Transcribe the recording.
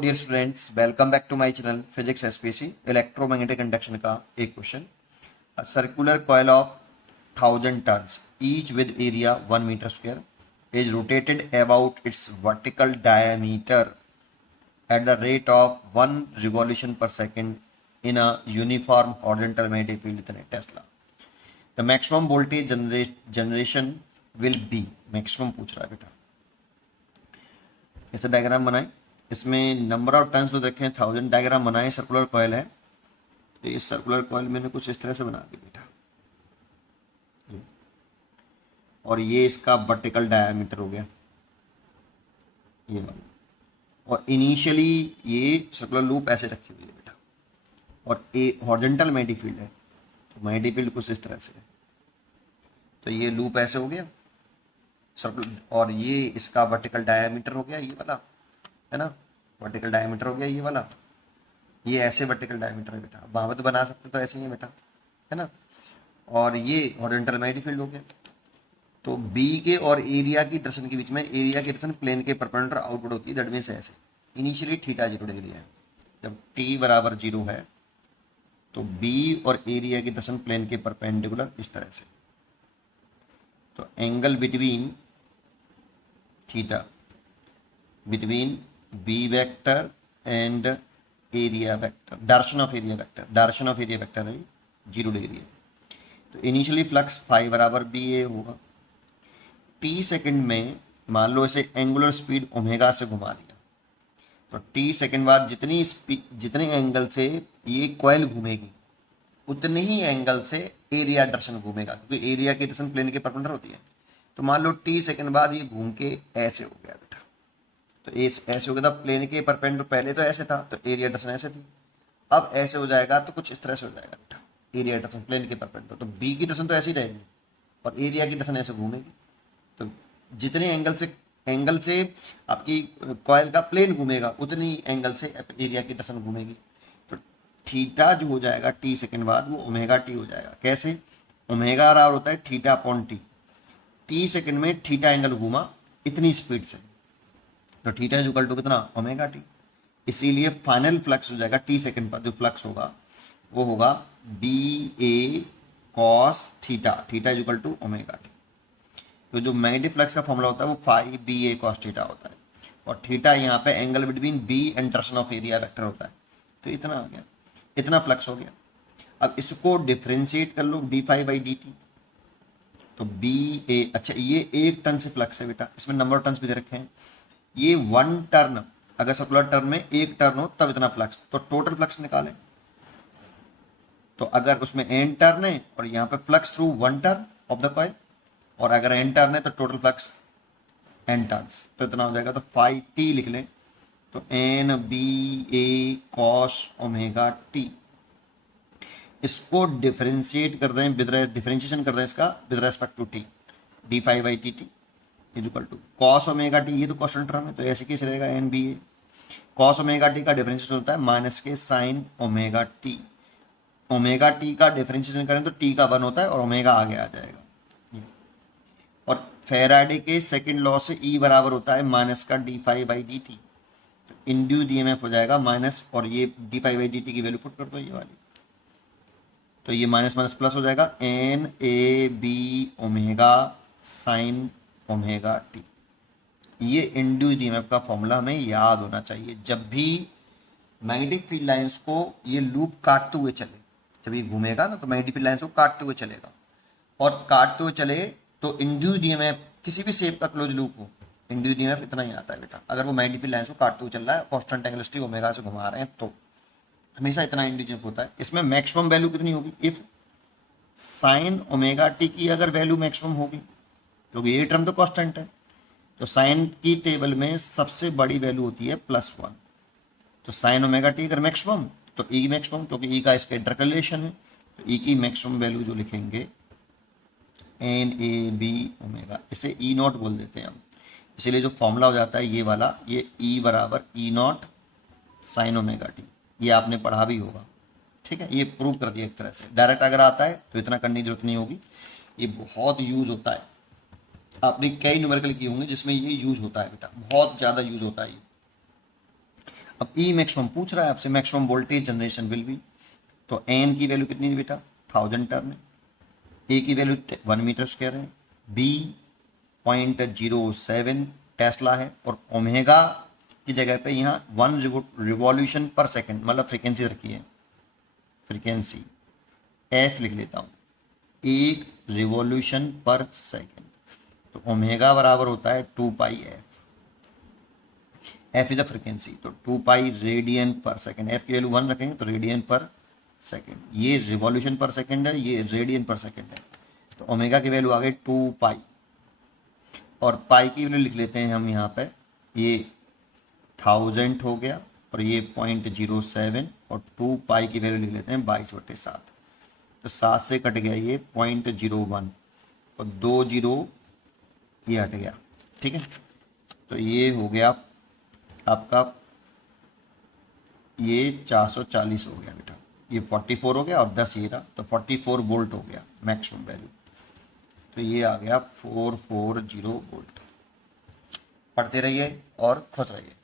Dear students, welcome back to my channel physics SPC. Electromagnetic induction का एक question. A circular coil of 1000 turns each with area 1 metre square is rotated about its vertical diameter at the rate of 1 revolution per second in a uniform horizontal magnetic field within a Tesla. The maximum voltage generation will be maximum पूछ रहा है बेटा। ऐसे diagram बनाए, इसमें number of turns तो रखे हैं 1000। डायग्राम बनाए, सर्कुलर कॉइल है तो इस सर्कुलर कॉइल मैंने कुछ इस तरह से बना दी बेटा, और ये इसका वर्टिकल डायमीटर हो गया ये वाला, और इनिशियली ये सर्कुलर लूप ऐसे रखी हुई है बेटा, और ए हॉरिजॉन्टल मैग्नेटिक फील्ड है तो मैग्नेटिक फील्ड कुछ इस तरह से है। तो ये लूप ऐसे हो गया सर्कुलर, और ये इसका वर्टिकल डायमीटर हो गया ये वाला, है ना। वर्टिकल डायमीटर हो गया ये वाला, ये ऐसे वर्टिकल डायमीटर है बेटा। वहां तो बना सकते तो ऐसे ही है बेटा, है ना। और ये हॉरिजॉन्टल मैग्नेटिक फील्ड हो गया। तो बी के और एरिया की डायरेक्शन के बीच में, एरिया की डायरेक्शन प्लेन के परपेंडिकुलर आउटपुट होती है, दैट मींस ऐसे। इनिशियली थीटा 0 डिग्री है, जब टी बराबर 0 है तो बी और एरिया की डायरेक्शन प्लेन के परपेंडिकुलर इस तरह से। तो angle between theta between B vector and area vector, direction of area vector, direction of area vector है 0 डिग्री है। तो इनिशियली फ्लक्स फाई बराबर बी ए होगा। टी सेकंड में मान लो इसे एंगुलर स्पीड ओमेगा से घुमा दिया, तो टी सेकंड बाद जितने एंगल से ये कॉइल घूमेगी उतने ही एंगल से एरिया डायरेक्शन घूमेगा, क्योंकि एरिया की डायरेक्शन प्लेन के परपेंडिकुलर होती है। तो मान लो टी सेकंड बाद ये घूम के ऐसे हो गया बेटा, तो ऐसे हो गया था प्लेन के परपेंडिकुलर। पहले तो ऐसे था तो एरिया डायरेक्शन ऐसे थी, अब ऐसे हो जाएगा तो कुछ इस तरह से हो जाएगा बेटा, एरिया डायरेक्शन प्लेन के परपेंडिकुलर। तो बी की डायरेक्शन तो ऐसी रहेगी और एरिया की डायरेक्शन ऐसे घूमेगी। तो जितने एंगल से आपकी कॉइल का प्लेन घूमेगा उतनी एंगल से एरिया की डायरेक्शन घूमेगी। तो थीटा जो हो जाएगा टी सेकंड बाद वो ओमेगा टी हो जाएगा। कैसे? ओमेगा बराबर होता है theta upon T. T second में थीटा एंगल घूमा इतनी स्पीड से, तो थीटा इज इक्वल टू कितना? Omega T. इसीलिए फाइनल फ्लक्स हो जाएगा टी सेकंड पर, जो फ्लक्स होगा वो होगा B A cos theta, theta is equal to omega T. तो जो मैग्नेटिक फ्लक्स का फॉर्मूला होता है वो phi B A cos theta होता है, और थीटा यहाँ पे angle between B and direction of area vector होता है। तो इतना आ गया, इतना फ्लक्स हो गया। अब इसको डिफ्रेंशिएट कर लो D phi by D T, तो बी ए, अच्छा ये एक टर्न से फ्लक्स है बेटा, इसमें नंबर ऑफ टर्न्स भी दे रखे हैं। ये 1 टर्न, अगर सर्कुलर टर्न में 1 टर्न हो तब इतना फ्लक्स, तो टोटल फ्लक्स निकालें। तो अगर उसमें n टर्न है और यहाँ पे flux through 1 turn off the coil, और अगर n टर्न है तो टोटल फ्लक्स n टर्न्स, तो इतना हो जाएगा। तो फाई टी लिख लें, तो N B A cos omega T. इसको डिफरेंशिएट कर दें, डिफरेंशिएशन कर दें इसका with respect to T, D phi by T T is equal to cos omega T. ये तो कॉन्स्टेंट टर्म है तो ऐसे कैसे रहेगा? N B A cos omega T का डिफरेंशिएशन होता है माइनस के sine omega T. Omega T का डिफरेंशिएशन करें तो टी का 1 होता है और ओमेगा आगे आ जाएगा। और फेराडे के सेकंड लॉ से ई बराबर होता है माइनस का D phi by D T. तो इंड्यूस्ड ईएमएफ हो जाएगा माइनस, और ये D phi by D T की वैल्यू पुट कर दो ये वाली, तो ये माइनस माइनस प्लस हो जाएगा N A B omega sine omega T. ये इंड्यूस्ड ईएमएफ का फॉर्मूला हमें याद होना चाहिए जब भी मैग्नेटिक फील्ड लाइंस को ये लूप काटते हुए चले। जब ये घूमेगा ना तो मैग्नेटिक फील्ड लाइंस को काटते हुए चलेगा, और काटते हुए चले तो इंड्यूस्ड ईएमएफ किसी भी शेप का क्लोज लूप हो, इंड्यूस्ड ईएमएफ इतना ही आता है बेटा। अगर वो मैग्नेटिक फील्ड लाइंस को काटते हुए चल रहा है, कांस्टेंट एंगल वेलोसिटी ओमेगा से घुमा रहे हैं, तो हमेशा इतना इंड्यूस्ड ईएमएफ होता है। इसमें मैक्सिमम वैल्यू कितनी होगी? इफ साइन ओमेगा टी की अगर वैल्यू मैक्सिमम होगी, क्योंकि ये टर्म तो कांस्टेंट है, तो साइन की टेबल में सबसे बड़ी वैल्यू होती है +1। तो साइन ओमेगा टी अगर मैक्सिमम तो ई मैक्सिमम, क्योंकि ई का इसका इंटरकलेशन है, तो ई की मैक्सिमम वैल्यू जो लिखेंगे एन ए बी ओमेगा, इसे ई नॉट बोल देते हैं हम। इसीलिए जो फॉर्मूला हो जाता है ये वाला, ये ई बराबर ई नॉट साइन ओमेगा टी, ये आपने पढ़ा भी होगा, ठीक है। ये प्रूव कर दिया एक तरह से। डायरेक्ट अगर आता है तो इतना करने की जरूरत नहीं होगी, ये बहुत यूज होता है। आपने कई न्यूमेरिकल किए होंगे जिसमें ये यूज होता है बेटा, बहुत ज़्यादा यूज होता है ये। अब ई मैक्सिमम पूछ रहा है आपसे, maximum voltage generation will be, तो एन की वैल्यू कितनी है बेटा 1000 टर्न है, ए की वैल्यू 1 मीटर स्क्वायर है, बी 0.07 टेस्ला है, और ओमेगा की जगह पे यहाँ 1 रिवॉल्यूशन पर सेकंड मतलब फ्रीक्वेंसी रखी है, फ्रीक्वेंसी एफ लिख लेता हूँ, 1 रिवॉल्यूशन पर सेकंड, तो ओमेगा बराबर होता है 2 pi F, F is a frequency, तो 2 pi radian per second, F की वैल्यू 1 रखेंगे तो रेडियन पर सेकंड, ये रिवॉल्यूशन पर सेकंड है, ये रेडियन पर सेकंड है, तो ओमेगा की वैल्यू आ गई 2 पाई, और पाई की वैल्यू लिख लेते हैं हम यहाँ पे, ये 1000 हो गया और ये 0.07, और 2 पाई की वैल्यू लिख लेते हैं 22/7, तो 7 से कट गया ये 0.01 और 2 जीरो ये हट गया, ठीक है, तो ये हो गया आपका, ये 440 हो गया बेटा, ये 44 हो गया और 10 ये रहा, तो 44 वोल्ट हो गया मैक्सिमम वैल्यू, तो ये आ गया 440 वोल्ट। पढ़ते रहिए और खुश रहिए।